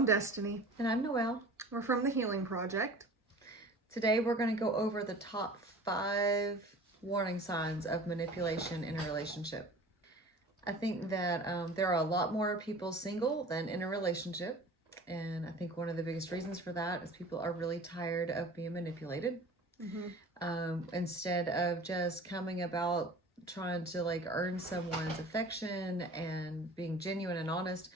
I'm Destiny. And I'm Noelle. We're from the Healing Project. Today we're going to go over the top 5 warning signs of manipulation in a relationship. I think that there are a lot more people single than in a relationship. And I think one of the biggest reasons for that is people are really tired of being manipulated. Instead of just coming about trying to earn someone's affection and being genuine and honest,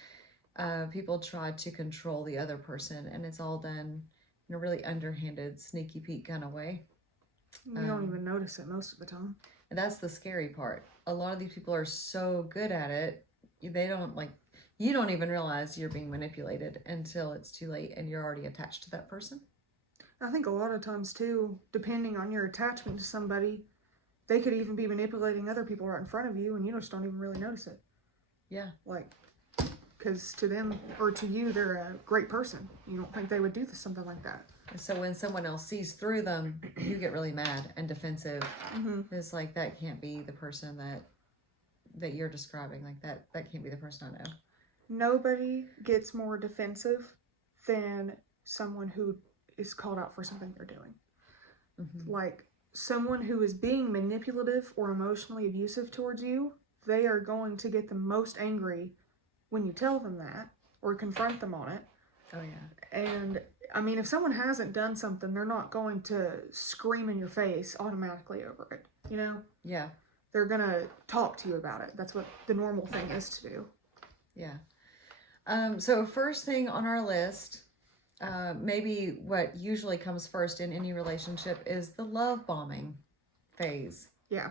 people try to control the other person, and it's all done in a really underhanded, sneaky Pete kind of way. You don't even notice it most of the time. And that's the scary part. A lot of these people are so good at it, they don't you don't even realize you're being manipulated until it's too late and you're already attached to that person. I think a lot of times too, depending on your attachment to somebody, they could even be manipulating other people right in front of you and you just don't even really notice it. Yeah. Because to them or to you, they're a great person. You don't think they would do something like that. So when someone else sees through them, you get really mad and defensive. It's like, that can't be the person that you're describing. That can't be the person I know. Nobody gets more defensive than someone who is called out for something they're doing. Like someone who is being manipulative or emotionally abusive towards you, they are going to get the most angry when you tell them that or confront them on it. Oh yeah. And I mean, if someone hasn't done something, they're not going to scream in your face automatically over it, you know? Yeah. They're gonna talk to you about it. That's what the normal thing is to do. Yeah. So first thing on our list, maybe what usually comes first in any relationship is the love bombing phase. Yeah.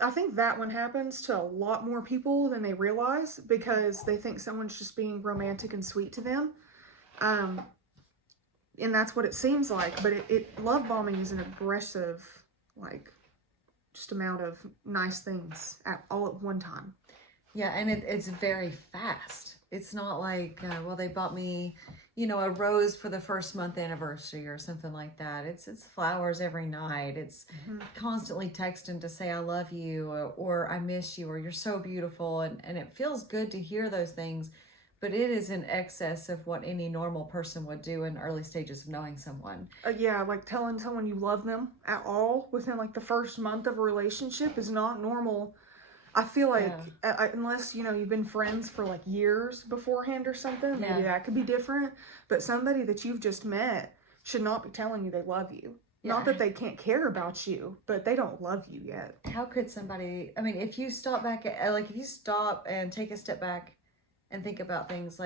I think that one happens to a lot more people than they realize because they think someone's just being romantic and sweet to them. And that's what it seems like. But love bombing is an aggressive, just amount of nice things all at one time. Yeah, and it's very fast. It's not like, well, they bought me, a rose for the first month anniversary or something like that. It's flowers every night. It's constantly texting to say I love you or I miss you or you're so beautiful. And it feels good to hear those things, but it is in excess of what any normal person would do in early stages of knowing someone. Yeah, like telling someone you love them at all within the first month of a relationship is not normal. I feel like unless, you've been friends for years beforehand or something, maybe that could be different. But somebody that you've just met should not be telling you they love you. Yeah. Not that they can't care about you, but they don't love you yet. How could somebody, if you stop back, if you stop and take a step back and think about things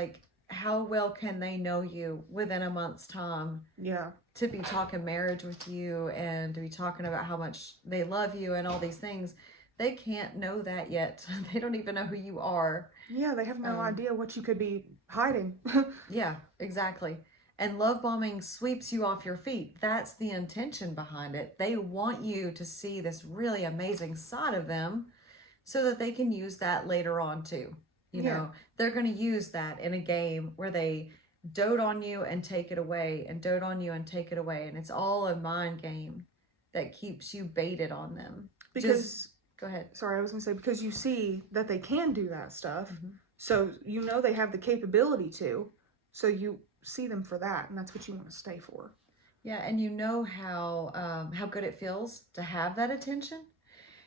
how well can they know you within a month's time? Yeah. To be talking marriage with you and to be talking about how much they love you and all these things. They can't know that yet. They don't even know who you are. Yeah, they have no idea what you could be hiding. Yeah, exactly. And love bombing sweeps you off your feet. That's the intention behind it. They want you to see this really amazing side of them so that they can use that later on too. You know, they're going to use that in a game where they dote on you and take it away and dote on you and take it away. And it's all a mind game that keeps you baited on them. Go ahead. Sorry, I was going to say, because you see that they can do that stuff, so they have the capability to, so you see them for that, and that's what you want to stay for. Yeah, and how good it feels to have that attention.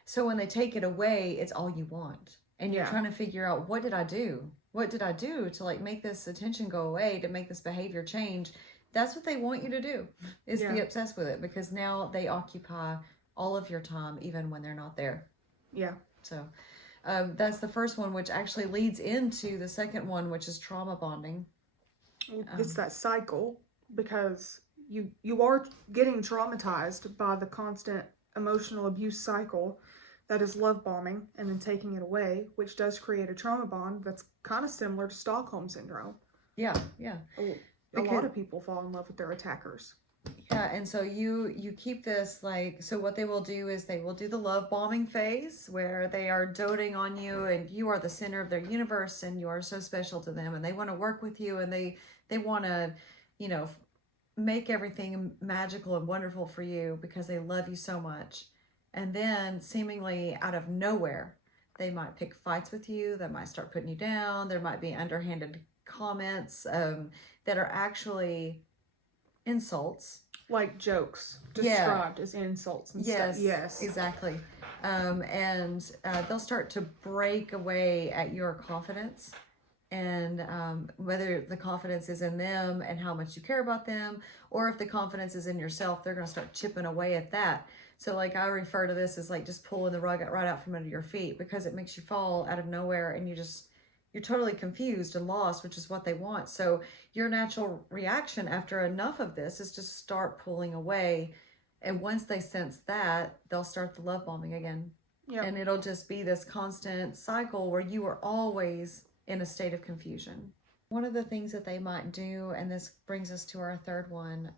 So when they take it away, it's all you want. And you're trying to figure out, what did I do? What did I do to make this attention go away, to make this behavior change? That's what they want you to do, is be obsessed with it, because now they occupy all of your time, even when they're not there. Yeah. So that's the first one, which actually leads into the second one, which is trauma bonding. It's that cycle, because you are getting traumatized by the constant emotional abuse cycle that is love bombing and then taking it away, which does create a trauma bond that's kind of similar to Stockholm Syndrome. Yeah, yeah. A lot of people fall in love with their attackers. Yeah, and so you keep this, so what they will do is they will do the love bombing phase where they are doting on you and you are the center of their universe and you are so special to them and they want to work with you and they want to, make everything magical and wonderful for you because they love you so much. And then seemingly out of nowhere, they might pick fights with you. They might start putting you down. There might be underhanded comments that are actually insults. Like jokes described as insults and stuff. Yes, exactly. And they'll start to break away at your confidence, and whether the confidence is in them and how much you care about them, or if the confidence is in yourself, they're going to start chipping away at that. So like I refer to this as like just pulling the rug right out from under your feet, because it makes you fall out of nowhere, and you're totally confused and lost, which is what they want. So your natural reaction after enough of this is to start pulling away. And once they sense that, they'll start the love bombing again. Yep. And it'll just be this constant cycle where you are always in a state of confusion. One of the things that they might do, and this brings us to our third one,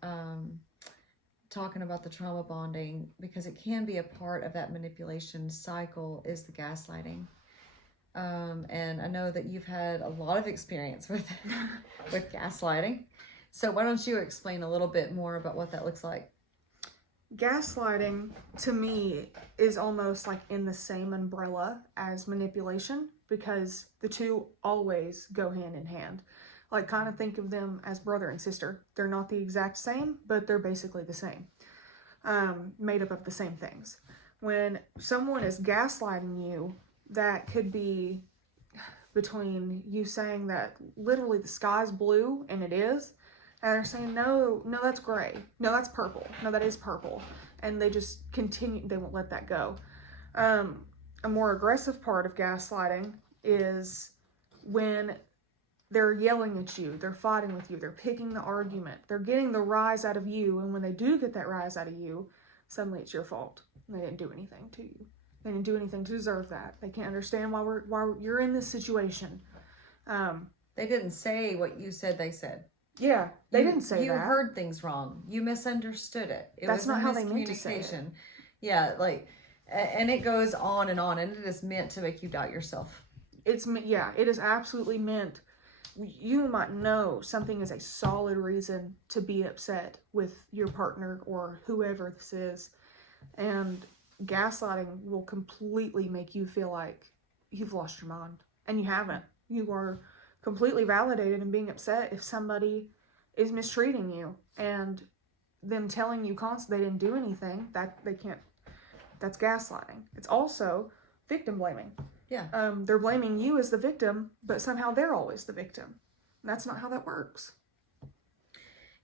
talking about the trauma bonding, because it can be a part of that manipulation cycle, is the gaslighting. And I know that you've had a lot of experience with gaslighting. So why don't you explain a little bit more about what that looks like? Gaslighting, to me, is almost like in the same umbrella as manipulation, because the two always go hand in hand. Like, kind of think of them as brother and sister. They're not the exact same, but they're basically the same. Made up of the same things. When someone is gaslighting you, that could be between you saying that literally the sky's blue, and it is, and they're saying, no, that's gray. No, that's purple. No, that is purple. And they just continue, they won't let that go. A more aggressive part of gaslighting is when they're yelling at you, they're fighting with you, they're picking the argument, they're getting the rise out of you, and when they do get that rise out of you, suddenly it's your fault. They didn't do anything to you. They didn't do anything to deserve that. They can't understand why you're in this situation. They didn't say what you said they said. Yeah, they didn't say that. You heard things wrong. You misunderstood it. That's not how they meant to say it. Yeah, like, and it goes on, and it is meant to make you doubt yourself. It is absolutely meant. You might know something is a solid reason to be upset with your partner or whoever this is, and gaslighting will completely make you feel like you've lost your mind, and you haven't. You are completely validated in being upset if somebody is mistreating you, and them telling you constantly they didn't do anything, that they can't. That's gaslighting. It's also victim blaming. Yeah. They're blaming you as the victim, but somehow they're always the victim. And that's not how that works.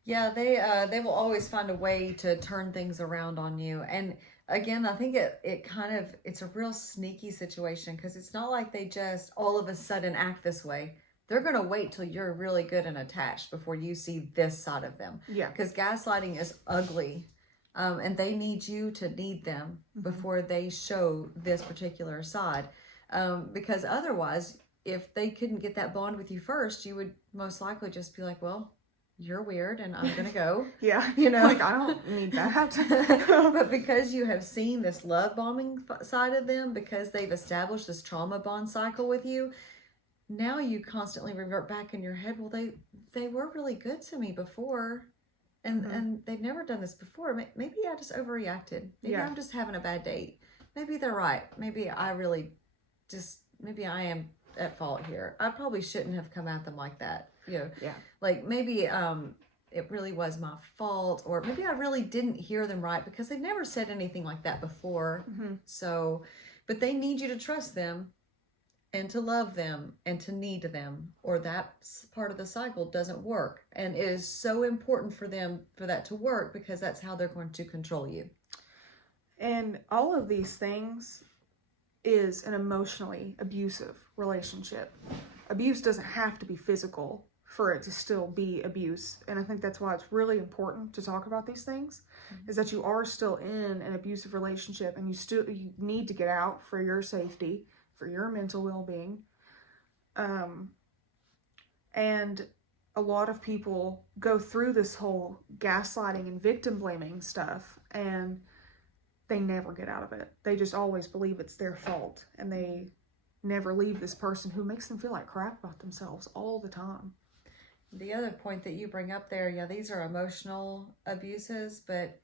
Yeah, they will always find a way to turn things around on you. And again, I think it's a real sneaky situation, because it's not like they just all of a sudden act this way. They're going to wait till you're really good and attached before you see this side of them. Yeah. Because gaslighting is ugly. And they need you to need them before they show this particular side. Because otherwise, if they couldn't get that bond with you first, you would most likely just be like, well, you're weird and I'm going to go. Yeah. You know, like, I don't need that. But because you have seen this love bombing side of them, because they've established this trauma bond cycle with you, now you constantly revert back in your head, well, they were really good to me before. And they've never done this before. Maybe I just overreacted. Maybe I'm just having a bad date. Maybe they're right. Maybe I am at fault here. I probably shouldn't have come at them like that. You know, like maybe it really was my fault, or maybe I really didn't hear them right, because they've never said anything like that before. So, but they need you to trust them and to love them and to need them, or that part of the cycle doesn't work. And it is so important for them for that to work, because that's how they're going to control you. And all of these things is an emotionally abusive relationship. Abuse doesn't have to be physical for it to still be abuse. And I think that's why it's really important to talk about these things, is that you are still in an abusive relationship, and you need to get out for your safety, for your mental well-being. And a lot of people go through this whole gaslighting and victim blaming stuff, and they never get out of it. They just always believe it's their fault, and they never leave this person who makes them feel like crap about themselves all the time. The other point that you bring up there, these are emotional abuses, but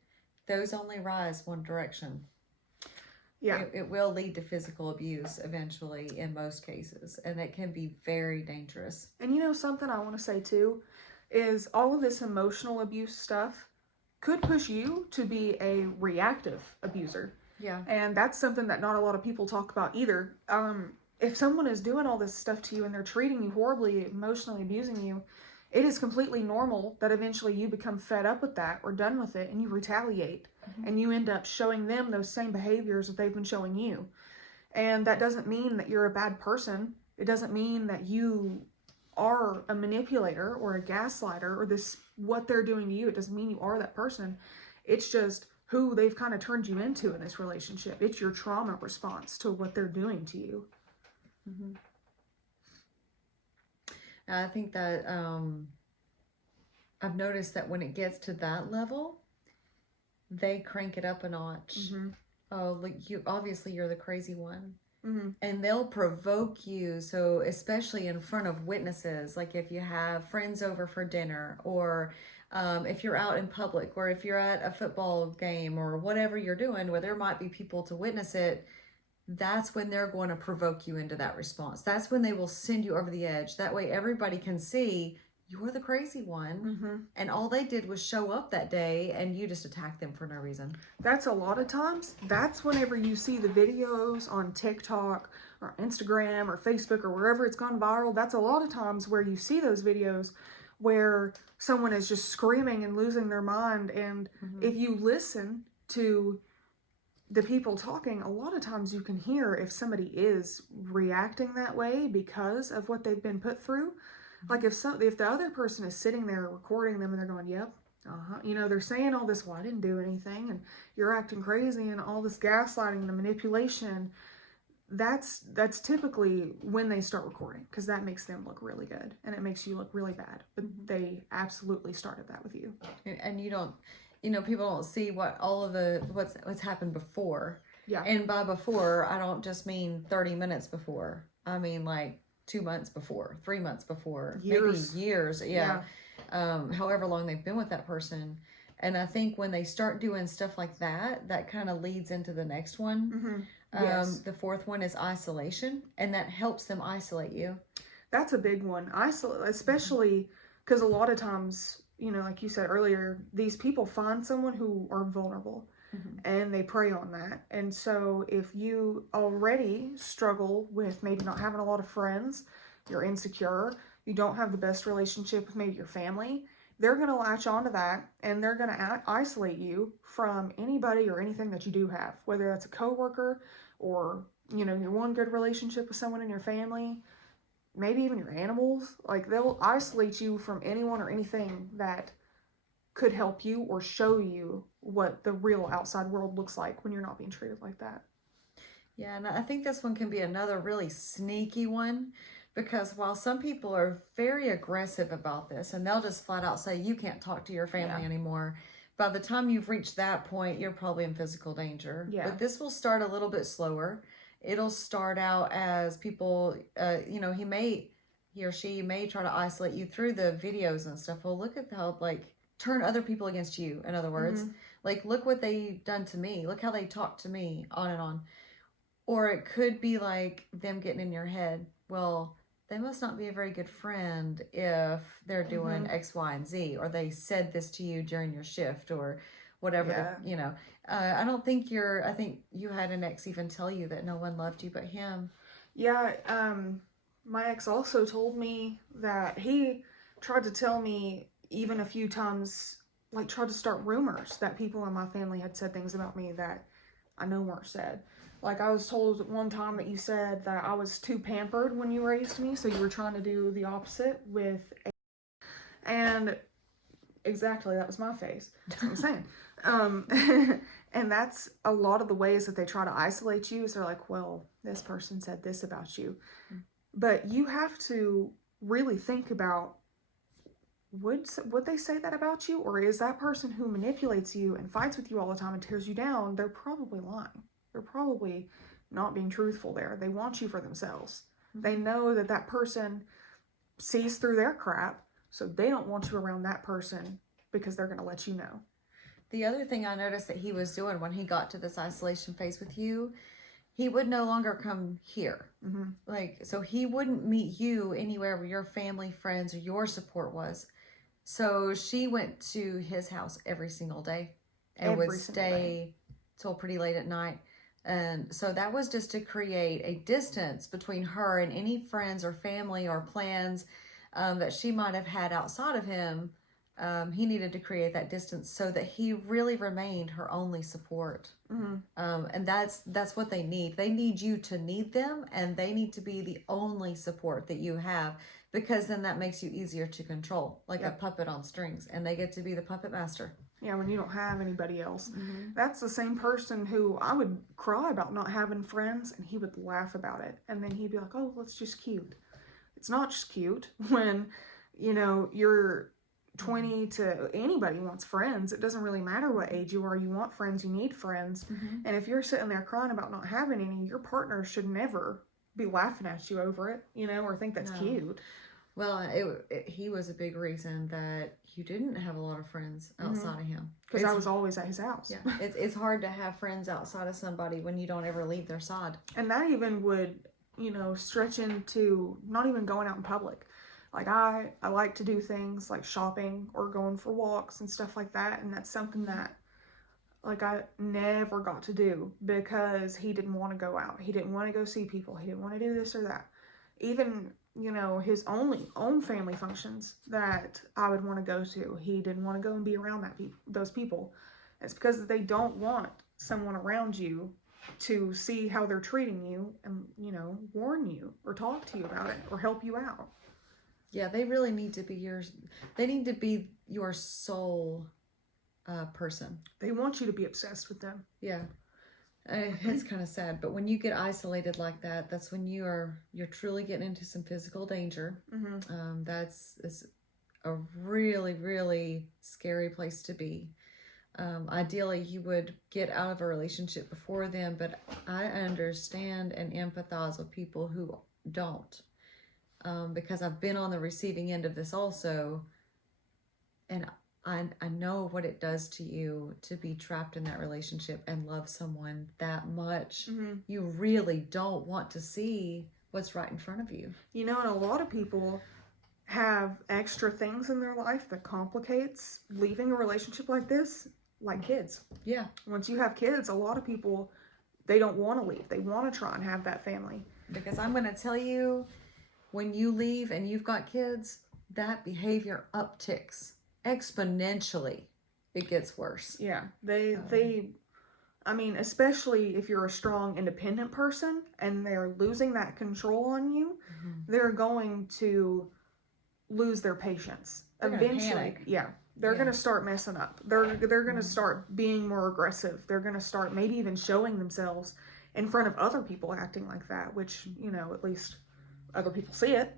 those only rise one direction. Yeah. It will lead to physical abuse eventually in most cases, and it can be very dangerous. And you know something I want to say too is all of this emotional abuse stuff could push you to be a reactive abuser. Yeah. And that's something that not a lot of people talk about either. If someone is doing all this stuff to you and they're treating you horribly, emotionally abusing you, it is completely normal that eventually you become fed up with that or done with it and you retaliate. Mm-hmm. And you end up showing them those same behaviors that they've been showing you. And that doesn't mean that you're a bad person. It doesn't mean that you are a manipulator or a gaslighter or this what they're doing to you. It doesn't mean you are that person. It's just who they've kind of turned you into in this relationship. It's your trauma response to what they're doing to you. Mm-hmm. I think that I've noticed that when it gets to that level, they crank it up a notch. Mm-hmm. Oh, like you're the crazy one. Mm-hmm. And they'll provoke you. So especially in front of witnesses, like if you have friends over for dinner, or if you're out in public, or if you're at a football game, or whatever you're doing where there might be people to witness it, that's when they're going to provoke you into that response. That's when they will send you over the edge. That way everybody can see you're the crazy one. Mm-hmm. And all they did was show up that day and you just attacked them for no reason. That's a lot of times. That's whenever you see the videos on TikTok or Instagram or Facebook or wherever it's gone viral. That's a lot of times where you see those videos where someone is just screaming and losing their mind. And mm-hmm. if you listen to the people talking, a lot of times you can hear if somebody is reacting that way because of what they've been put through. Like if the other person is sitting there recording them and they're going, yep, you know, they're saying all this, well, I didn't do anything, and you're acting crazy, and all this gaslighting, the manipulation, that's typically when they start recording, because that makes them look really good and it makes you look really bad. But they absolutely started that with you. And you don't, people don't see what all of what's happened before. Yeah. And by before, I don't just mean 30 minutes before. I mean like 2 months before, 3 months before, years. Maybe years. Yeah. However long they've been with that person. And I think when they start doing stuff like that, that kind of leads into the next one. Mm-hmm. Yes. The fourth one is isolation, and that helps them isolate you. That's a big one. Especially because a lot of times, like you said earlier, these people find someone who are vulnerable. Mm-hmm. And they prey on that. And so if you already struggle with maybe not having a lot of friends, you're insecure, you don't have the best relationship with maybe your family, they're going to latch onto that and they're going to isolate you from anybody or anything that you do have, whether that's a coworker or, your one good relationship with someone in your family, maybe even your animals. Like they'll isolate you from anyone or anything that could help you or show you what the real outside world looks like when you're not being treated like that. Yeah, and I think this one can be another really sneaky one, because while some people are very aggressive about this and they'll just flat out say you can't talk to your family anymore, by the time you've reached that point, you're probably in physical danger. Yeah. But this will start a little bit slower. It'll start out as people, he or she may try to isolate you through the videos and stuff. Well, look at how, turn other people against you, in other words. Mm-hmm. Look what they've done to me. Look how they talk to me, on and on. Or it could be like them getting in your head. Well, they must not be a very good friend if they're doing X, Y, and Z. Or they said this to you during your shift or whatever. Yeah. I think you had an ex even tell you that no one loved you but him. Yeah. My ex also told me that he tried to tell me even a few times, tried to start rumors that people in my family had said things about me that I know weren't said. I was told one time that you said that I was too pampered when you raised me, so you were trying to do the opposite with and exactly, that was my face. That's what I'm saying. And that's a lot of the ways that they try to isolate you is they're like, well, this person said this about you. Mm-hmm. But you have to really think about, would they say that about you? Or is that person who manipulates you and fights with you all the time and tears you down, they're probably lying. They're probably not being truthful there. They want you for themselves. Mm-hmm. They know that person sees through their crap, so they don't want you around that person because they're going to let you know. The other thing I noticed that he was doing when he got to this isolation phase with you, he would no longer come here. Like, so he wouldn't meet you anywhere where your family, friends, or your support was. So she went to his house every single day and would stay till pretty late at night. And so that was just to create a distance between her and any friends or family or plans that she might have had outside of him. He needed to create that distance so that he really remained her only support. And that's what they need. They need you to need them, and they need to be the only support that you have, because then that makes you easier to control, like a puppet on strings, and they get to be the puppet master. Yeah, when you don't have anybody else. That's the same person who I would cry about not having friends, and he would laugh about it. And then he'd be like, oh, that's just cute. It's not just cute when, you know, you're 20 to anybody wants friends. It doesn't really matter what age you are. You want friends, you need friends. And if you're sitting there crying about not having any, your partner should never be laughing at you over it, you know, or think that's cute. Well, he was a big reason that you didn't have a lot of friends outside of him. Because I was always at his house. Yeah, it's hard to have friends outside of somebody when you don't ever leave their side. And that even would, you know, stretch into not even going out in public. Like, I like to do things like shopping or going for walks and stuff like that. And that's something that, like, I never got to do because he didn't want to go out. He didn't want to go see people. He didn't want to do this or that. Even, you know, his own family functions that I would want to go to, he didn't want to go and be around those people. It's because they don't want someone around you to see how they're treating you and, you know, warn you or talk to you about it or help you out. Yeah, they really need to be they need to be your sole person. They want you to be obsessed with them. Yeah. It's kind of sad, but when you get isolated like that, that's when you're truly getting into some physical danger. It's a really, really scary place to be. Ideally, you would get out of a relationship before then, but I understand and empathize with people who don't. Because I've been on the receiving end of this also, and I know what it does to you to be trapped in that relationship and love someone that much. You really don't want to see what's right in front of you. You know, and a lot of people have extra things in their life that complicates leaving a relationship like this, like kids. Yeah. Once you have kids, a lot of people, they don't want to leave. They want to try and have that family. Because I'm going to tell you, when you leave and you've got kids, that behavior upticks exponentially. It gets worse. Yeah. I mean, especially if you're a strong, independent person and they're losing that control on you, they're going to lose their patience. Eventually, they're going to start messing up. They're going to start being more aggressive. They're going to start maybe even showing themselves in front of other people acting like that, which, you know, at least other people see it.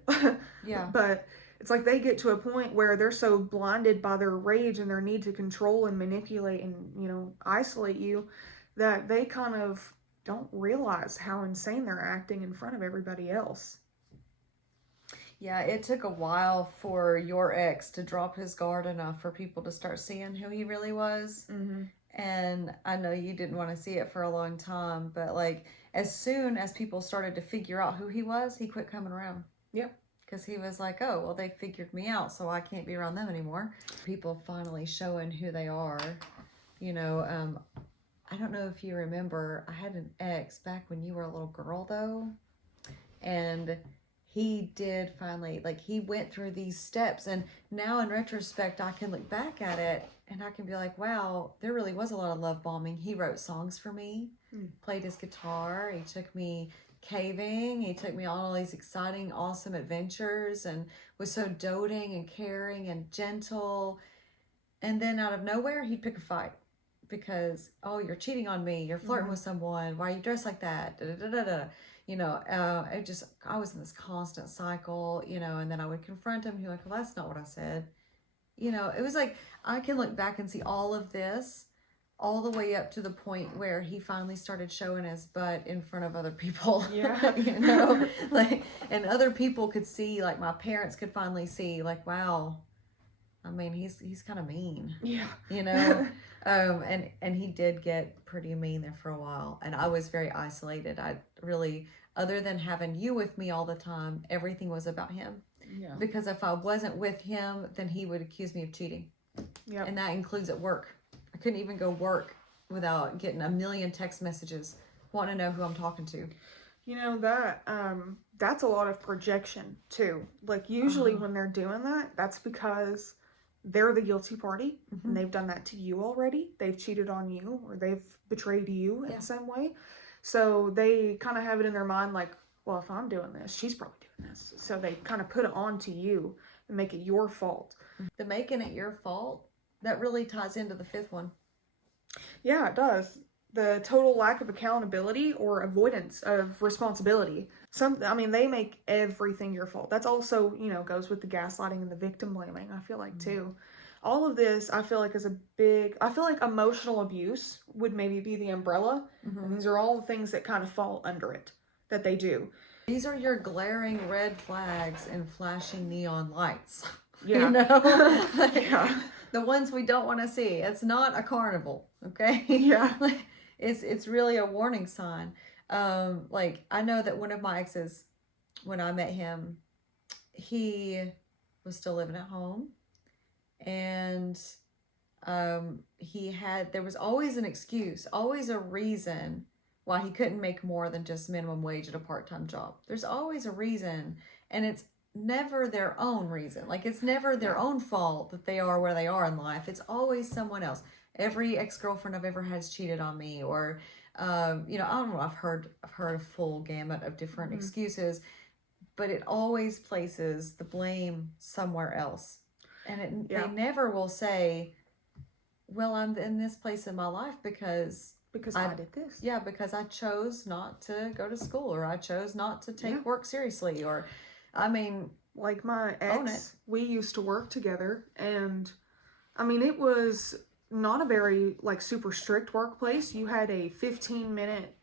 Yeah. But it's like they get to a point where they're so blinded by their rage and their need to control and manipulate and, you know, isolate you that they kind of don't realize how insane they're acting in front of everybody else. Yeah, it took a while for your ex to drop his guard enough for people to start seeing who he really was. And I know you didn't want to see it for a long time, but like as soon as people started to figure out who he was, he quit coming around. Yep. Because he was like, oh, well, they figured me out, so I can't be around them anymore. People finally showing who they are. You know, I don't know if you remember, I had an ex back when you were a little girl, though. And he did finally, like, he went through these steps. And now in retrospect, I can look back at it and I can be like, wow, there really was a lot of love bombing. He wrote songs for me, played his guitar. He took me caving. He took me on all these exciting, awesome adventures and was so doting and caring and gentle. And then out of nowhere, he'd pick a fight because, oh, you're cheating on me. You're flirting with someone. Why are you dressed like that? Da, da, da, da, da. You know, I was in this constant cycle, you know, and then I would confront him. He'd be like, well, that's not what I said. You know, it was like, I can look back and see all of this all the way up to the point where he finally started showing his butt in front of other people. Yeah. You know, like, and other people could see, like my parents could finally see, like, wow, mean, he's kind of mean. Yeah. You know? And he did get pretty mean there for a while. And I was very isolated. I really, other than having you with me all the time, everything was about him. Yeah. Because if I wasn't with him, then he would accuse me of cheating. Yeah. And that includes at work. I couldn't even go work without getting a million text messages wanting to know who I'm talking to. You know, that's a lot of projection too. Like usually when they're doing that, that's because they're the guilty party and they've done that to you already. They've cheated on you or they've betrayed you in some way. So they kind of have it in their mind like, well, if I'm doing this, she's probably doing this. So they kind of put it on to you and make it your fault. The making it your fault, that really ties into the fifth one. Yeah, it does. The total lack of accountability or avoidance of responsibility. They make everything your fault. That's also, goes with the gaslighting and the victim blaming, I feel like, too. All of this, I feel like, I feel like emotional abuse would maybe be the umbrella. And these are all the things that kind of fall under it, that they do. These are your glaring red flags and flashing neon lights. Yeah. The ones we don't want to see. It's not a carnival, okay? Yeah. It's really a warning sign. I know that one of my exes, when I met him, he was still living at home. And there was always an excuse, always a reason why he couldn't make more than just minimum wage at a part-time job. There's always a reason, and it's never their own reason. Like, it's never their own fault that they are where they are in life. It's always someone else. Every ex-girlfriend I've ever had has cheated on me, or I don't know, I've heard a full gamut of different excuses, but it always places the blame somewhere else. And they never will say, well, I'm in this place in my life because I did this. Yeah, because I chose not to go to school, or I chose not to take work seriously, or, like my ex, we used to work together, and, it was not a very, super strict workplace. You had a 15-minute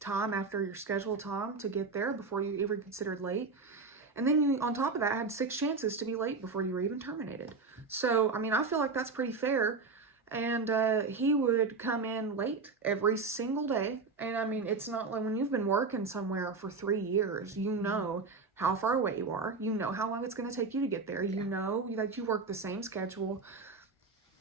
time after your scheduled time to get there before you even considered late. And then you, on top of that, had 6 chances to be late before you were even terminated. So, I feel like that's pretty fair. And he would come in late every single day. And it's not like when you've been working somewhere for 3 years, you know how far away you are. You know how long it's going to take you to get there. You know that you work the same schedule.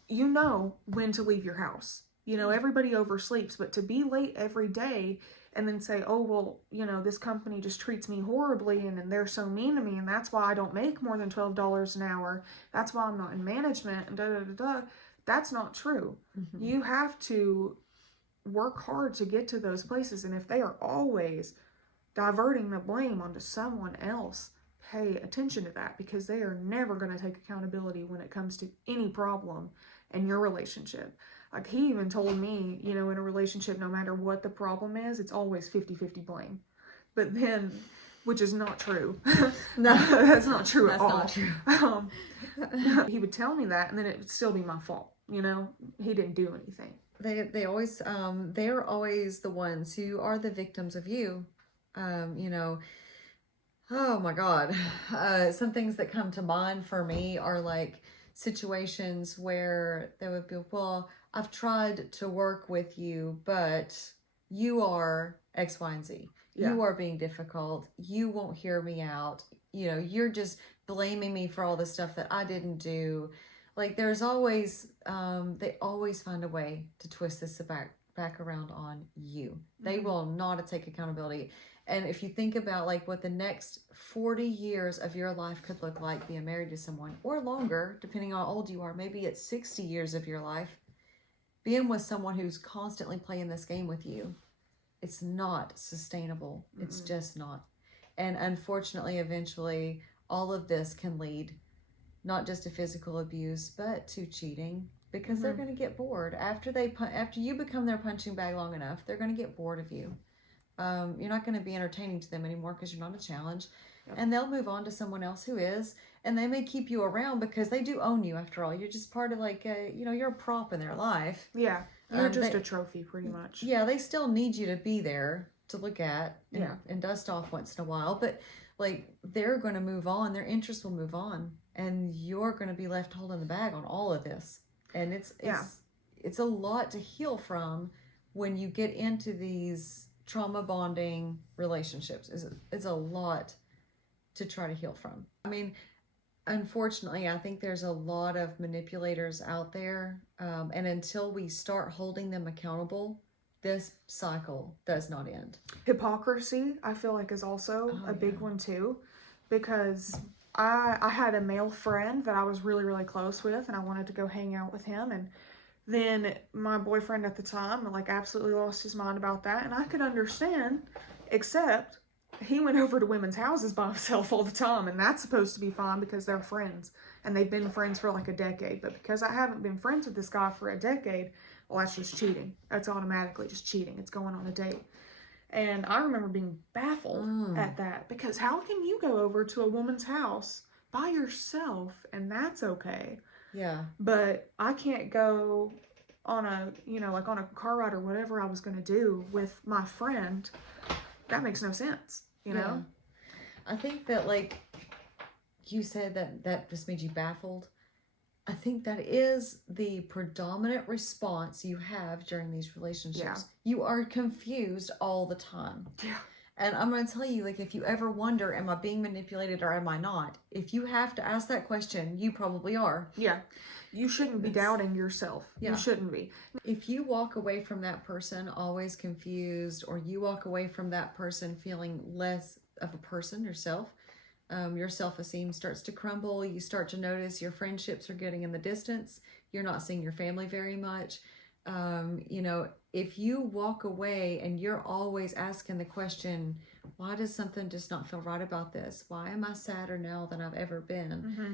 You know when to leave your house. Everybody oversleeps, but to be late every day and then say, oh, well, this company just treats me horribly and they're so mean to me and that's why I don't make more than $12 an hour. That's why I'm not in management and da-da-da-da. That's not true. You have to work hard to get to those places. And if they are always diverting the blame onto someone else, pay attention to that, because they are never going to take accountability when it comes to any problem in your relationship. Like, he even told me, in a relationship, no matter what the problem is, it's always 50-50 blame. But then, which is not true. No, that's not true at all. That's not true. He would tell me that, and then it would still be my fault. He didn't do anything. They always, they're always the ones who are the victims of you. Oh my God. Some things that come to mind for me are like situations where they would be, well, I've tried to work with you, but you are X, Y, and Z. Yeah. You are being difficult. You won't hear me out. You're just blaming me for all the stuff that I didn't do. Like, there's always, they always find a way to twist this back around on you. They will not take accountability. And if you think about like what the next 40 years of your life could look like being married to someone, or longer, depending on how old you are, maybe it's 60 years of your life, being with someone who's constantly playing this game with you, it's not sustainable. It's just not. And unfortunately, eventually, all of this can lead not just to physical abuse, but to cheating, because they're going to get bored. After you become their punching bag long enough, they're going to get bored of you. You're not going to be entertaining to them anymore because you're not a challenge. Yep. And they'll move on to someone else who is. And they may keep you around because they do own you after all. You're just part of you're a prop in their life. Yeah. You're just a trophy pretty much. Yeah, they still need you to be there to look at and dust off once in a while. But like, they're going to move on. Their interests will move on. and you're going to be left holding the bag on all of this. And it's a lot to heal from when you get into these trauma bonding relationships. It's a lot to try to heal from. I mean, unfortunately, I think there's a lot of manipulators out there, and until we start holding them accountable, this cycle does not end. Hypocrisy, I feel like, is also a big one too, because I had a male friend that I was really, really close with, and I wanted to go hang out with him, and then my boyfriend at the time, like, absolutely lost his mind about that, and I could understand, except he went over to women's houses by himself all the time, and that's supposed to be fine because they're friends, and they've been friends for like a decade, but because I haven't been friends with this guy for a decade, well, that's just cheating. That's automatically just cheating. It's going on a date. And I remember being baffled at that, because how can you go over to a woman's house by yourself and that's okay? Yeah. But I can't go on a, like on a car ride or whatever I was going to do with my friend. That makes no sense, you know? I think that, like you said, that just made you baffled. I think that is the predominant response you have during these relationships. Yeah. You are confused all the time. Yeah. And I'm going to tell you, like, if you ever wonder, am I being manipulated or am I not? If you have to ask that question, you probably are. Yeah. You shouldn't be doubting yourself. Yeah. You shouldn't be. If you walk away from that person always confused, or you walk away from that person feeling less of a person yourself, your self-esteem starts to crumble. You start to notice your friendships are getting in the distance. You're not seeing your family very much. If you walk away and you're always asking the question, why does something just not feel right about this? Why am I sadder now than I've ever been? Mm-hmm.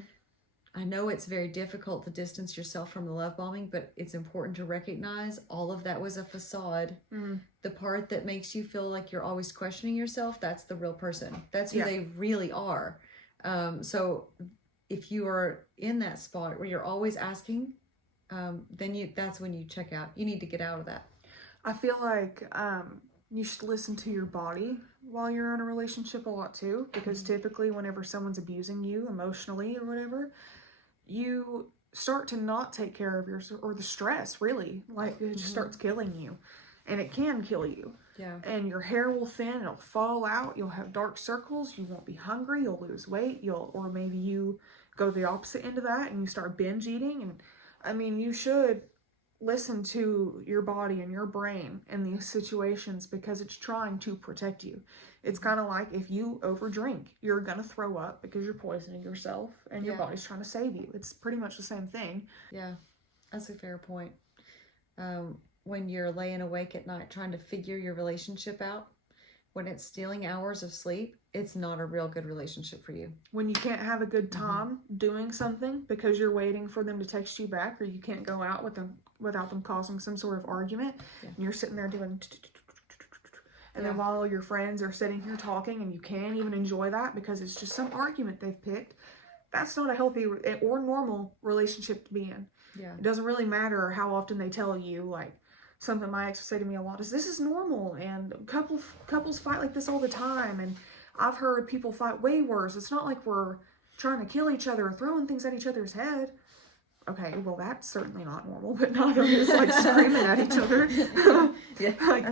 I know it's very difficult to distance yourself from the love bombing, but it's important to recognize all of that was a facade. Mm-hmm. The part that makes you feel like you're always questioning yourself, that's the real person. That's who they really are. So if you are in that spot where you're always asking, then that's when you check out. You need to get out of that. I feel like you should listen to your body while you're in a relationship a lot too, because typically whenever someone's abusing you emotionally or whatever, you start to not take care of yourself, or the stress, really, like it just starts killing you, and it can kill you. Yeah. And your hair will thin, it'll fall out, you'll have dark circles, you won't be hungry, you'll lose weight, or maybe you go the opposite end of that and you start binge eating. And I mean, you should listen to your body and your brain in these situations, because it's trying to protect you. It's kind of like if you overdrink, you're going to throw up because you're poisoning yourself, and your body's trying to save you. It's pretty much the same thing. Yeah, that's a fair point. When you're laying awake at night trying to figure your relationship out, when it's stealing hours of sleep, it's not a real good relationship for you. When you can't have a good time doing something because you're waiting for them to text you back, or you can't go out with them without them causing some sort of argument, and you're sitting there doing, and then while your friends are sitting here talking, and you can't even enjoy that because it's just some argument they've picked, that's not a healthy or normal relationship to be in. Yeah. It doesn't really matter how often they tell you, like, something my ex would say to me a lot is, this is normal, and couples fight like this all the time, and I've heard people fight way worse. It's not like we're trying to kill each other or throwing things at each other's head. Okay, well, that's certainly not normal, but neither is, like, screaming at each other. Like,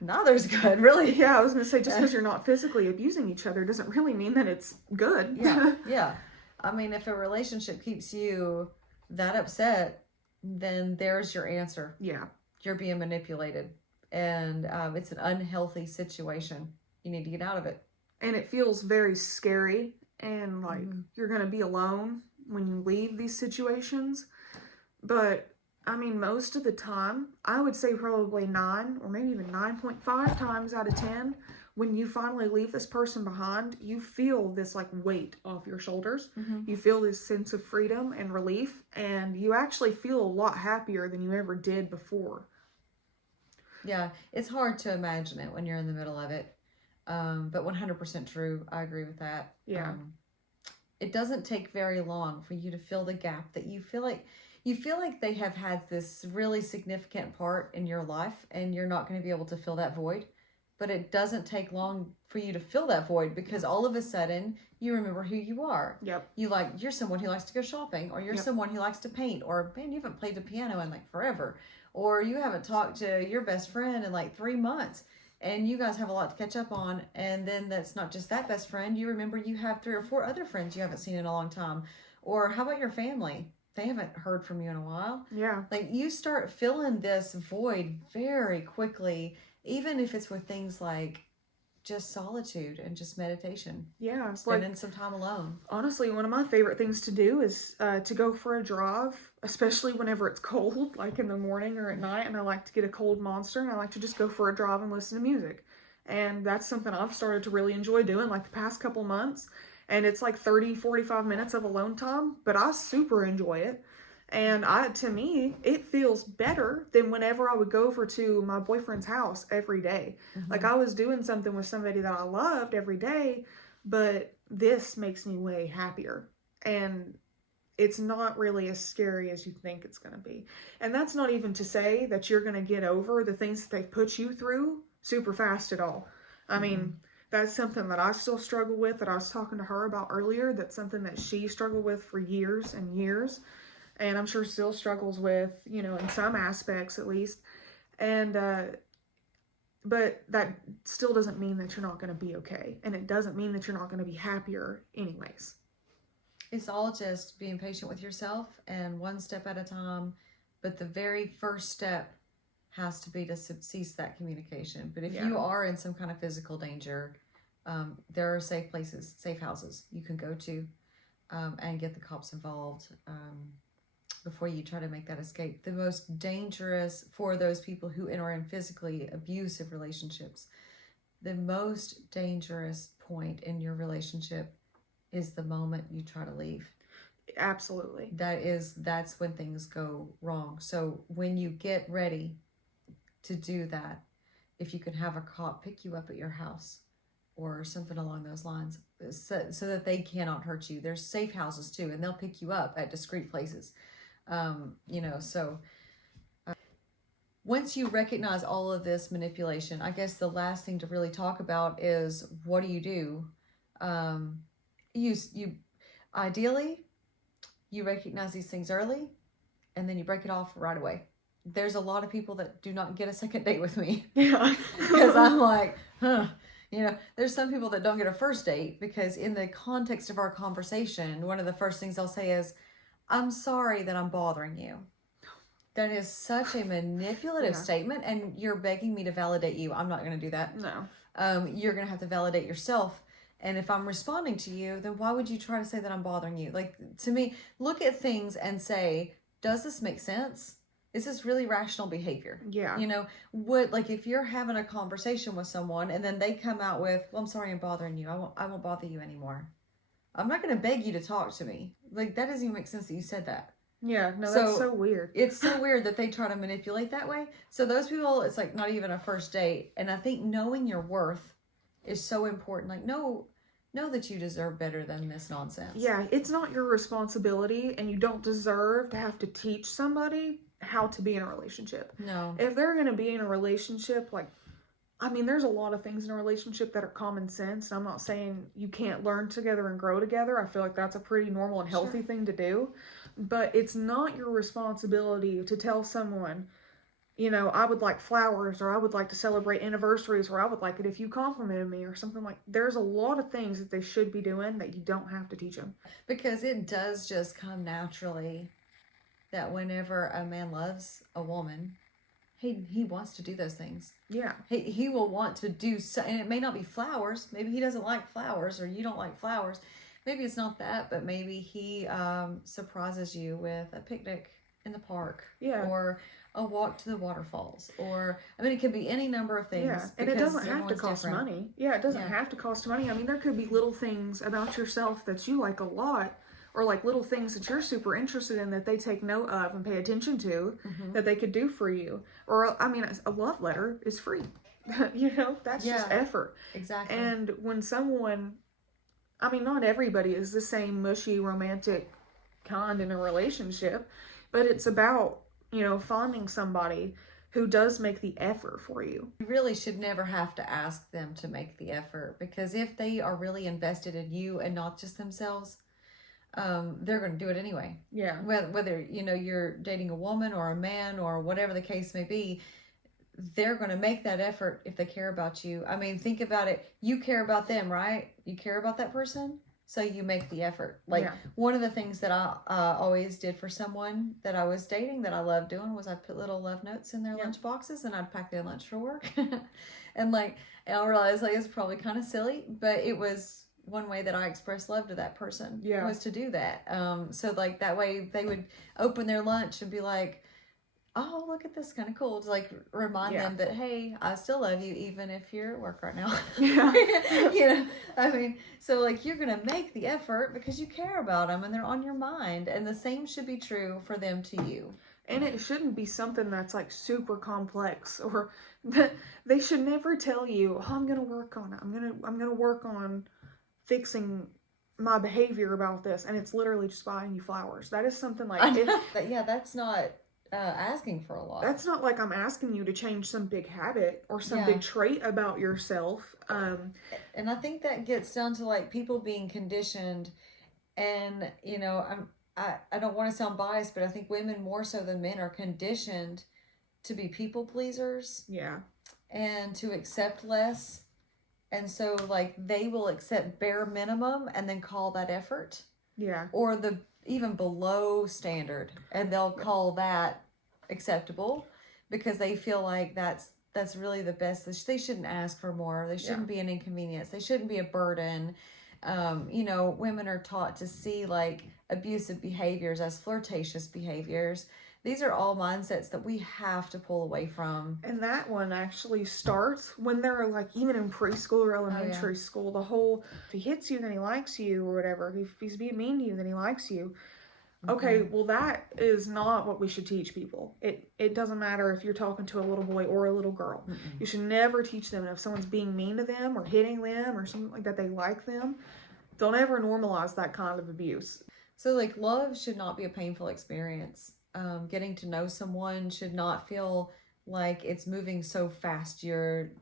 neither's good, really. Yeah, I was going to say, just because you're not physically abusing each other doesn't really mean that it's good. Yeah. I mean, if a relationship keeps you that upset, then there's your answer. Yeah. You're being manipulated, and it's an unhealthy situation. You need to get out of it. And it feels very scary, and like you're going to be alone when you leave these situations. But I mean, most of the time, I would say probably 9 or maybe even 9.5 times out of 10, when you finally leave this person behind, you feel this like weight off your shoulders. You feel this sense of freedom and relief, and you actually feel a lot happier than you ever did before. Yeah, it's hard to imagine it when you're in the middle of it. But 100% true. I agree with that. Yeah. It doesn't take very long for you to fill the gap that you feel like they have had this really significant part in your life, and you're not going to be able to fill that void. but it doesn't take long for you to fill that void, because all of a sudden you remember who you are. Yep. You're someone who likes to go shopping, or you're someone who likes to paint, or man, you haven't played the piano in like forever, or you haven't talked to your best friend in like 3 months, and you guys have a lot to catch up on. And then that's not just that best friend. You remember you have 3 or 4 other friends you haven't seen in a long time. Or how about your family? They haven't heard from you in a while. Yeah. Like, you start filling this void very quickly, even if it's with things like just solitude and just meditation. Yeah. Spending some time alone. Honestly, one of my favorite things to do is to go for a drive, especially whenever it's cold, like in the morning or at night, and I like to get a cold Monster, and I like to just go for a drive and listen to music. And that's something I've started to really enjoy doing like the past couple months. And it's like 30, 45 minutes of alone time, but I super enjoy it. And to me, it feels better than whenever I would go over to my boyfriend's house every day. Mm-hmm. Like, I was doing something with somebody that I loved every day, but this makes me way happier. And it's not really as scary as you think it's going to be. And that's not even to say that you're going to get over the things that they put you through super fast at all. I mean, that's something that I still struggle with, that I was talking to her about earlier. That's something that she struggled with for years and years. And I'm sure still struggles with, in some aspects at least. And, but that still doesn't mean that you're not going to be okay. And it doesn't mean that you're not going to be happier anyways. It's all just being patient with yourself and one step at a time. But the very first step has to be to cease that communication. But if you are in some kind of physical danger, there are safe places, safe houses you can go to and get the cops involved before you try to make that escape. The most dangerous for those people who enter in physically abusive relationships, the most dangerous point in your relationship is the moment you try to leave. Absolutely. That's when things go wrong. So when you get ready to do that, if you can have a cop pick you up at your house or something along those lines, so that they cannot hurt you. There's safe houses too, and they'll pick you up at discreet places. Once you recognize all of this manipulation, I guess the last thing to really talk about is, what do you do? Ideally, you recognize these things early, and then you break it off right away. There's a lot of people that do not get a second date with me. Yeah. Because I'm like, there's some people that don't get a first date because in the context of our conversation, one of the first things they'll say is, I'm sorry that I'm bothering you. That is such a manipulative statement, and you're begging me to validate you. I'm not going to do that. No. You're going to have to validate yourself. And if I'm responding to you, then why would you try to say that I'm bothering you? Like, to me, look at things and say, does this make sense? Is this really rational behavior? Yeah. If you're having a conversation with someone and then they come out with, well, I'm sorry I'm bothering you. I won't bother you anymore. I'm not going to beg you to talk to me. Like, that doesn't even make sense that you said that. Yeah, no, that's so weird. It's so weird that they try to manipulate that way. So those people, it's like not even a first date. And I think knowing your worth is so important. Like, know that you deserve better than this nonsense. Yeah, it's not your responsibility, and you don't deserve to have to teach somebody how to be in a relationship. No. If they're going to be in a relationship, there's a lot of things in a relationship that are common sense. I'm not saying you can't learn together and grow together. I feel like that's a pretty normal and healthy thing to do. But it's not your responsibility to tell someone, I would like flowers, or I would like to celebrate anniversaries, or I would like it if you complimented me, or something like. There's a lot of things that they should be doing that you don't have to teach them. Because it does just come naturally that whenever a man loves a woman, he wants to do those things. Yeah. He will want to do so, and it may not be flowers. Maybe he doesn't like flowers, or you don't like flowers. Maybe it's not that, but maybe he surprises you with a picnic in the park. Yeah. Or a walk to the waterfalls. Or, it could be any number of things. Yeah, and it doesn't have to cost money. Yeah, it doesn't have to cost money. There could be little things about yourself that you like a lot, or like little things that you're super interested in that they take note of and pay attention to, that they could do for you. Or, a love letter is free. That's just effort. Exactly. And when someone, not everybody is the same mushy, romantic kind in a relationship, but it's about, finding somebody who does make the effort for you. You really should never have to ask them to make the effort, because if they are really invested in you and not just themselves, they're going to do it anyway. Yeah. Whether you're dating a woman or a man or whatever the case may be, they're going to make that effort if they care about you. I mean, think about it. You care about them, right? You care about that person, so you make the effort. Like, one of the things that I always did for someone that I was dating that I loved doing was I put little love notes in their lunch boxes, and I'd pack their lunch for work. And like, I realized like it's probably kind of silly, but it was one way that I expressed love to that person was to do that. So like that way they would open their lunch and be like, oh, look at this, kind of cool. To like remind them that, hey, I still love you even if you're at work right now. I mean, so like you're going to make the effort because you care about them and they're on your mind. And the same should be true for them to you. And it shouldn't be something that's like super complex, or they should never tell you, oh, I'm going to work on it. I'm going to work on fixing my behavior about this. And it's literally just buying you flowers. That is something like, that's not asking for a lot. That's not like I'm asking you to change some big habit or some big trait about yourself. And I think that gets down to like people being conditioned, and I don't want to sound biased, but I think women more so than men are conditioned to be people pleasers. Yeah. And to accept less. And so like they will accept bare minimum and then call that effort. Yeah. Or the even below standard, and they'll call that acceptable because they feel like that's really the best. They shouldn't ask for more. They shouldn't be an inconvenience. They shouldn't be a burden. Women are taught to see like abusive behaviors as flirtatious behaviors. These are all mindsets that we have to pull away from. And that one actually starts when they're like even in preschool or elementary school. The whole, if he hits you, then he likes you, or whatever. If he's being mean to you, then he likes you. Okay, well, that is not what we should teach people. It doesn't matter if you're talking to a little boy or a little girl. You should never teach them if someone's being mean to them or hitting them or something like that, they like them. Don't ever normalize that kind of abuse. So like love should not be a painful experience. Getting to know someone should not feel like it's moving so fast. You're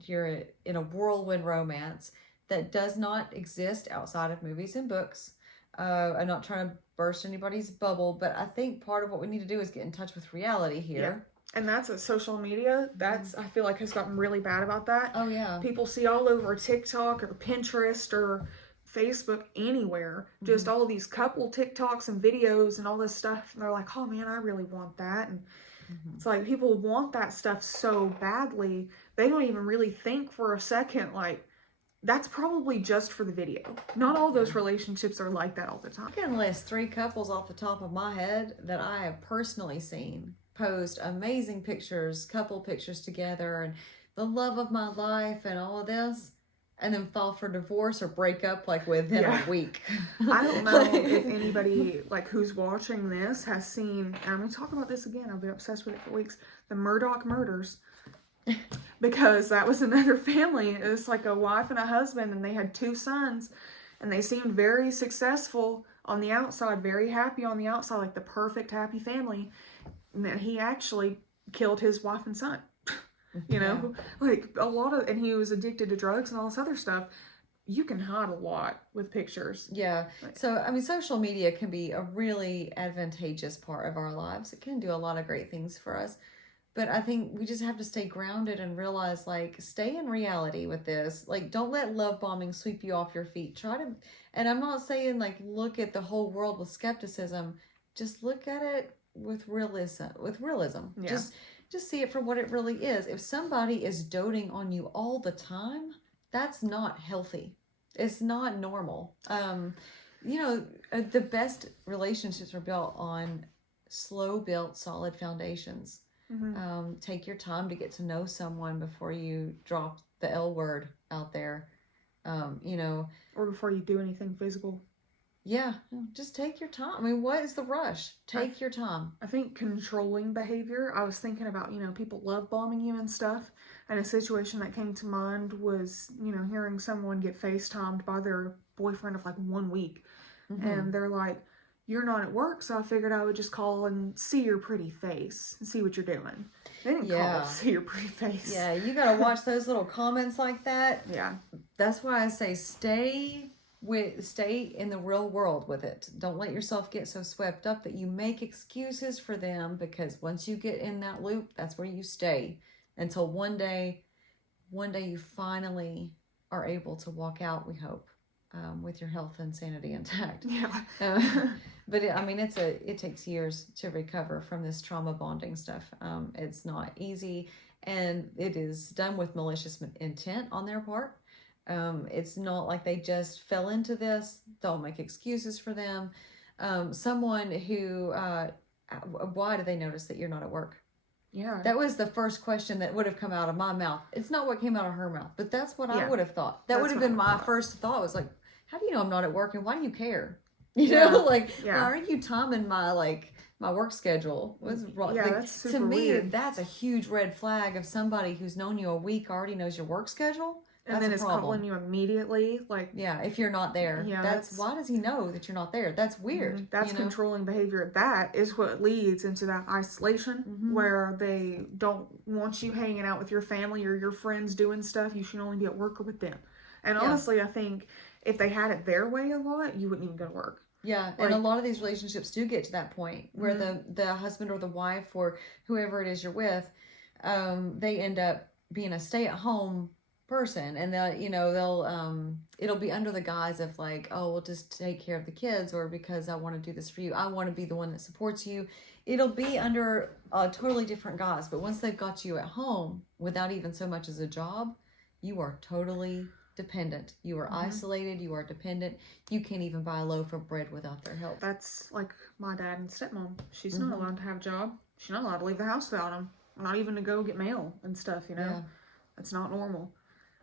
in a whirlwind romance that does not exist outside of movies and books. I'm not trying to burst anybody's bubble, but I think part of what we need to do is get in touch with reality here. Yeah. And that's social media. That's, I feel like, has gotten really bad about that. Oh, yeah. People see all over TikTok or Pinterest or Facebook, anywhere, just all these couple TikToks and videos and all this stuff. And they're like, oh man, I really want that. And it's like people want that stuff so badly. They don't even really think for a second, like, that's probably just for the video. Not all those relationships are like that all the time. I can list 3 couples off the top of my head that I have personally seen post amazing pictures, couple pictures together, and the love of my life and all of this, and then file for divorce or break up like within a week. I don't know if anybody like who's watching this has seen, and I'm going to talk about this again, I've been obsessed with it for weeks, the Murdoch murders. Because that was another family. It was like a wife and a husband, and they had 2 sons, and they seemed very successful on the outside, very happy on the outside, like the perfect happy family. And then he actually killed his wife and son. You know, like a lot of, and he was addicted to drugs and all this other stuff. You can hide a lot with pictures. Yeah. So, I mean, social media can be a really advantageous part of our lives. It can do a lot of great things for us. But I think we just have to stay grounded and realize, like, stay in reality with this. Like, don't let love bombing sweep you off your feet. Try to, and I'm not saying, like, look at the whole world with skepticism. Just look at it with realism. Yeah. Just see it for what it really is. If somebody is doting on you all the time, that's not healthy. It's not normal. The best relationships are built on slow-built, solid foundations. Take your time to get to know someone before you drop the L word out there, or before you do anything physical. Yeah, just take your time. I mean, what is the rush? Take your time. I think controlling behavior, I was thinking about, people love bombing you and stuff. And a situation that came to mind was, hearing someone get FaceTimed by their boyfriend of like 1 week. And they're like, you're not at work, so I figured I would just call and see your pretty face and see what you're doing. They didn't call to see your pretty face. Yeah, you got to watch those little comments like that. Yeah. That's why I say stay in the real world with it. Don't let yourself get so swept up that you make excuses for them, because once you get in that loop, that's where you stay until one day you finally are able to walk out, we hope, with your health and sanity intact. Yeah. But it takes years to recover from this trauma bonding stuff. It's not easy, and it is done with malicious intent on their part. It's not like they just fell into this. Don't make excuses for them. Someone who, why do they notice that you're not at work? Yeah. That was the first question that would have come out of my mouth. It's not what came out of her mouth, but that's what I would have thought. That would have been my first thought, was like, how do you know I'm not at work, and why do you care? You know, like, why are you timing my work schedule? What's wrong? Yeah, like, that's super to me, weird. that's a huge red flag of somebody who's known you a week already knows your work schedule. And then it's calling you immediately, like... Yeah, if you're not there. Yeah, that's why does he know that you're not there? That's weird. That's controlling behavior. That is what leads into that isolation, where they don't want you hanging out with your family or your friends doing stuff. You should only be at work or with them. And honestly, I think if they had it their way a lot, you wouldn't even go to work. Yeah, and a lot of these relationships do get to that point where the husband or the wife or whoever it is you're with, they end up being a stay-at-home person, and they'll it'll be under the guise of like, oh, we'll just take care of the kids, or because I want to do this for you, I want to be the one that supports you. It'll be under a totally different guise, but once they've got you at home without even so much as a job, you are totally dependent. You are isolated. You are dependent. You can't even buy a loaf of bread without their help. That's like my dad and stepmom. She's not allowed to have a job. She's not allowed to leave the house without them. Not even to go get mail and stuff, That's not normal.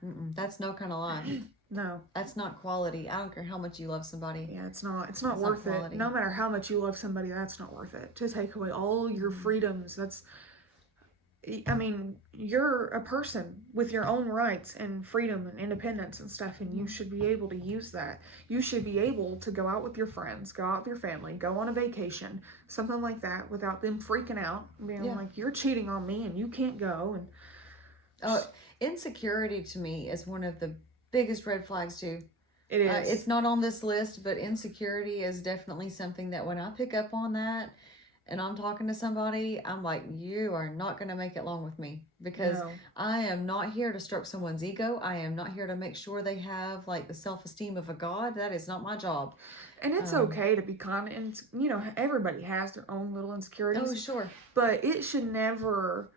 That's no kind of life. No. That's not quality. I don't care how much you love somebody. Yeah, it's not worth it. No matter how much you love somebody, that's not worth it. To take away all your freedoms, you're a person with your own rights and freedom and independence and stuff, and you should be able to use that. You should be able to go out with your friends, go out with your family, go on a vacation, something like that, without them freaking out and being like, you're cheating on me and you can't go. And insecurity to me is one of the biggest red flags too. It is. It's not on this list, but insecurity is definitely something that when I pick up on that and I'm talking to somebody, I'm like, you are not going to make it long with me, because I am not here to stroke someone's ego. I am not here to make sure they have like the self-esteem of a god. That is not my job. And it's okay to be kind of, everybody has their own little insecurities. Oh, sure. But it should never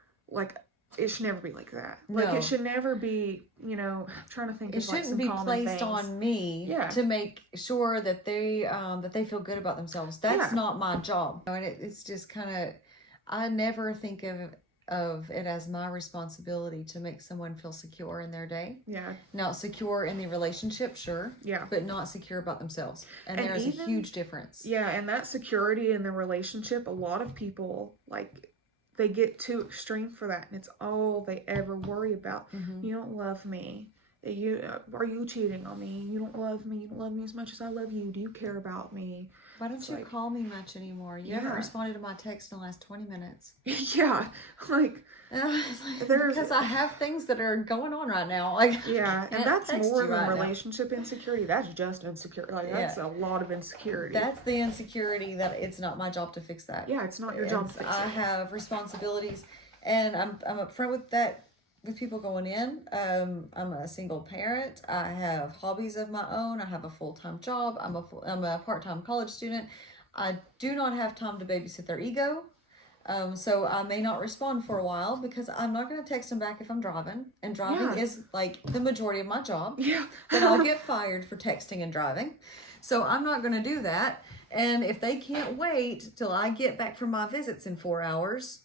be like that. Like, it should never be, I'm trying to think of like some common things. It shouldn't be placed on me to make sure that they feel good about themselves. That's not my job. And it's just kind of, I never think of it as my responsibility to make someone feel secure in their day. Yeah. Now, secure in the relationship, sure. Yeah. But not secure about themselves. And there's a huge difference. Yeah, and that security in the relationship, a lot of people, like, they get too extreme for that, and it's all they ever worry about. You don't love me. Are you cheating on me? You don't love me. You don't love me as much as I love you. Do you care about me? Why don't you call me much anymore? You haven't responded to my text in the last 20 minutes. Yeah, because I have things that are going on right now. Like, and that's more than relationship insecurity. That's just insecurity. Like, that's a lot of insecurity. That's the insecurity that it's not my job to fix that. Yeah, it's not your job to fix it. I have responsibilities, and I'm upfront with that. With people going in, I'm a single parent. I have hobbies of my own. I have a full-time job. I'm a part-time college student. I do not have time to babysit their ego. So I may not respond for a while because I'm not going to text them back if I'm driving. And driving is like the majority of my job. Yeah. Then I'll get fired for texting and driving. So I'm not going to do that. And if they can't wait till I get back from my visits in 4 hours,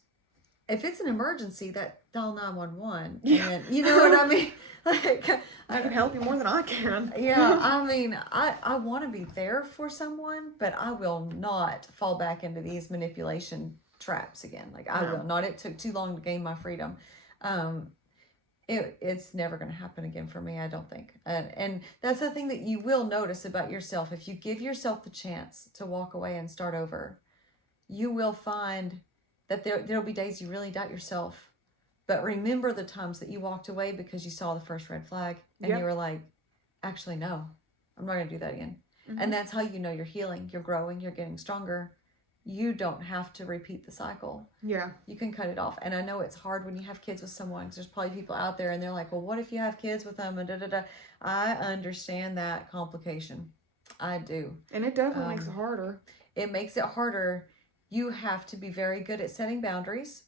if it's an emergency, that dial 911. Yeah. And, you know what I mean? Like, I can help you more than I can. Yeah, I mean, I want to be there for someone, but I will not fall back into these manipulation traps again. Like, I will not. It took too long to gain my freedom. it's never going to happen again for me, I don't think. And that's the thing that you will notice about yourself. If you give yourself the chance to walk away and start over, you will find that there'll be days you really doubt yourself. But remember the times that you walked away because you saw the first red flag and you were like, actually, no, I'm not going to do that again. And that's how you know you're healing, you're growing, you're getting stronger. You don't have to repeat the cycle. Yeah. You can cut it off. And I know it's hard when you have kids with someone, because there's probably people out there and they're like, well, what if you have kids with them? And da-da-da. I understand that complication. I do. And it definitely makes it harder. It makes it harder. You have to be very good at setting boundaries.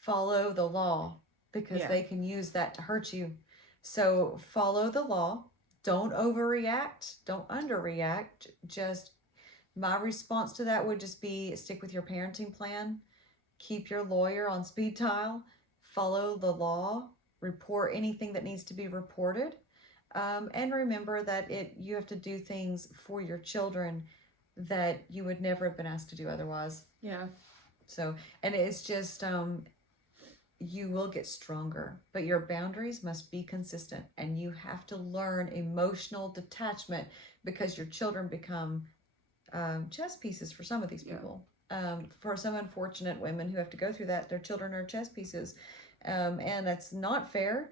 Follow the law, because they can use that to hurt you. So follow the law. Don't overreact. Don't underreact. Just my response to that would just be stick with your parenting plan. Keep your lawyer on speed dial. Follow the law. Report anything that needs to be reported. And remember that you have to do things for your children that you would never have been asked to do otherwise. Yeah. So, and it's just, you will get stronger, but your boundaries must be consistent, and you have to learn emotional detachment, because your children become chess pieces for some of these people. For some unfortunate women who have to go through that, their children are chess pieces. And that's not fair,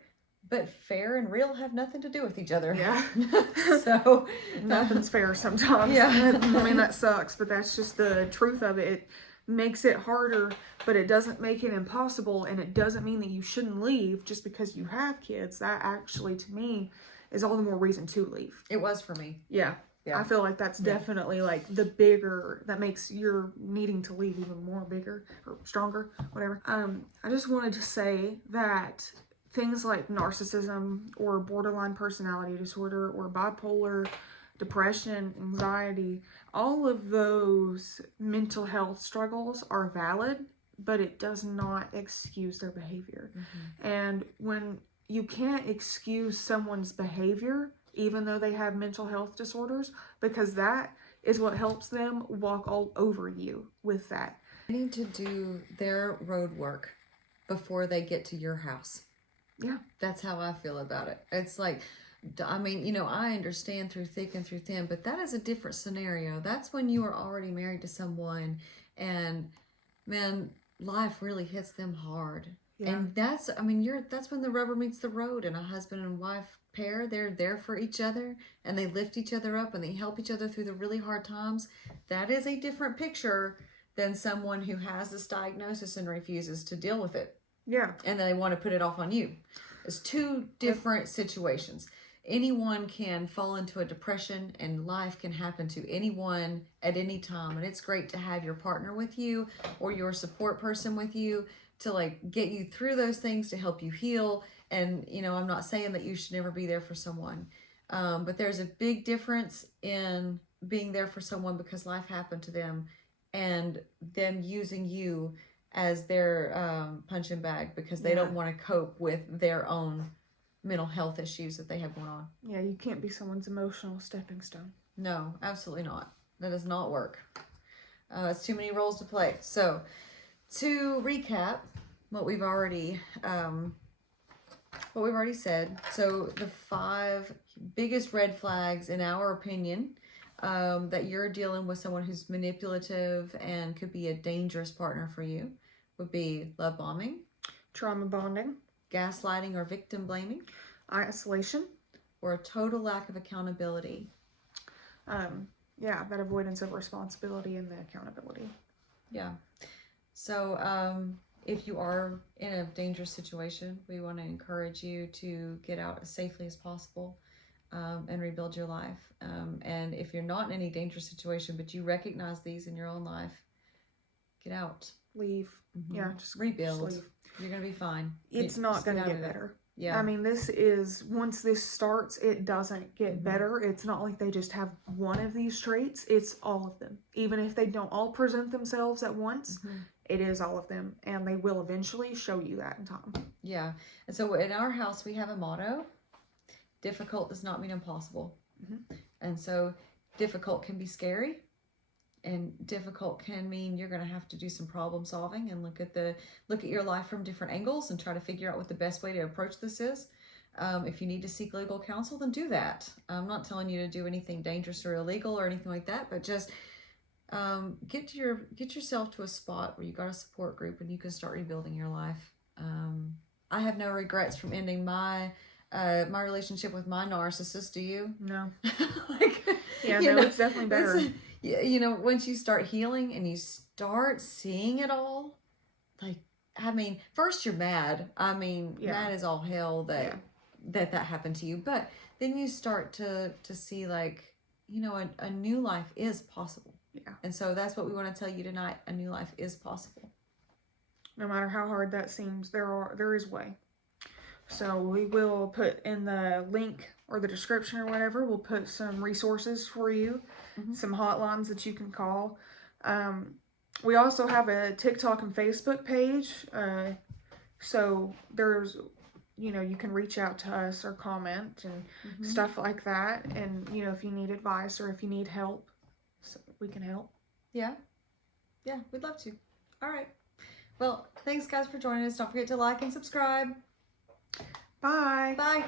but fair and real have nothing to do with each other. Yeah. So nothing's fair sometimes. Yeah. I mean, that sucks, but that's just the truth of it. It makes it harder, but it doesn't make it impossible, and it doesn't mean that you shouldn't leave just because you have kids. That actually, to me, is all the more reason to leave. It was for me. Yeah. I feel like that's definitely like the bigger, that makes your needing to leave even more bigger or stronger, whatever. I just wanted to say that things like narcissism or borderline personality disorder or bipolar, depression, anxiety, all of those mental health struggles are valid, but it does not excuse their behavior. And when you can't excuse someone's behavior, even though they have mental health disorders, because that is what helps them walk all over you with that. They need to do their road work before they get to your house. Yeah. That's how I feel about it. It's like, I mean, you know, I understand through thick and through thin, but that is a different scenario. That's when you are already married to someone and, man, life really hits them hard. Yeah. And that's, I mean, that's when the rubber meets the road, and a husband and wife pair, they're there for each other and they lift each other up and they help each other through the really hard times. That is a different picture than someone who has this diagnosis and refuses to deal with it. Yeah. And then they want to put it off on you. It's two different situations. Anyone can fall into a depression, and life can happen to anyone at any time. And it's great to have your partner with you or your support person with you to like get you through those things, to help you heal. And, you know, I'm not saying that you should never be there for someone. But there's a big difference in being there for someone because life happened to them, and them using you as their punching bag because they don't want to cope with their own mental health issues that they have going on. Yeah, you can't be someone's emotional stepping stone. No, absolutely not. That does not work. It's too many roles to play. So, to recap what we've already said. So, the 5 biggest red flags, in our opinion, that you're dealing with someone who's manipulative and could be a dangerous partner for you would be love bombing, trauma bonding, gaslighting or victim blaming, isolation, or a total lack of accountability. Yeah, that avoidance of responsibility and the accountability. Yeah. So if you are in a dangerous situation, we want to encourage you to get out as safely as possible and rebuild your life. And if you're not in any dangerous situation, but you recognize these in your own life, get out. Leave. Yeah, just rebuild. Just leave. You're going to be fine. It's not going to get better. Yeah. I mean, once this starts, it doesn't get better. It's not like they just have one of these traits. It's all of them. Even if they don't all present themselves at once, it is all of them. And they will eventually show you that in time. Yeah. And so in our house, we have a motto: difficult does not mean impossible. And so difficult can be scary, and difficult can mean you're going to have to do some problem solving and look at your life from different angles and try to figure out what the best way to approach this is. If you need to seek legal counsel, then do that. I'm not telling you to do anything dangerous or illegal or anything like that, but just get yourself to a spot where you got a support group and you can start rebuilding your life. I have no regrets from ending my relationship with my narcissist. Do you? No. Yeah, no, it's definitely better. You know, once you start healing and you start seeing it all, like, I mean, first you're mad. I mean, mad as all hell that happened to you. But then you start to see, like, you know, a new life is possible. Yeah. And so that's what we want to tell you tonight. A new life is possible. No matter how hard that seems, there is way. So we will put in the link or the description or whatever, we'll put some resources for you, some hotlines that you can call. We also have a TikTok and Facebook page. So there's, you know, you can reach out to us or comment and stuff like that. And, you know, if you need advice or if you need help, so we can help. Yeah. Yeah, we'd love to. All right. Well, thanks guys for joining us. Don't forget to like and subscribe. Bye. Bye.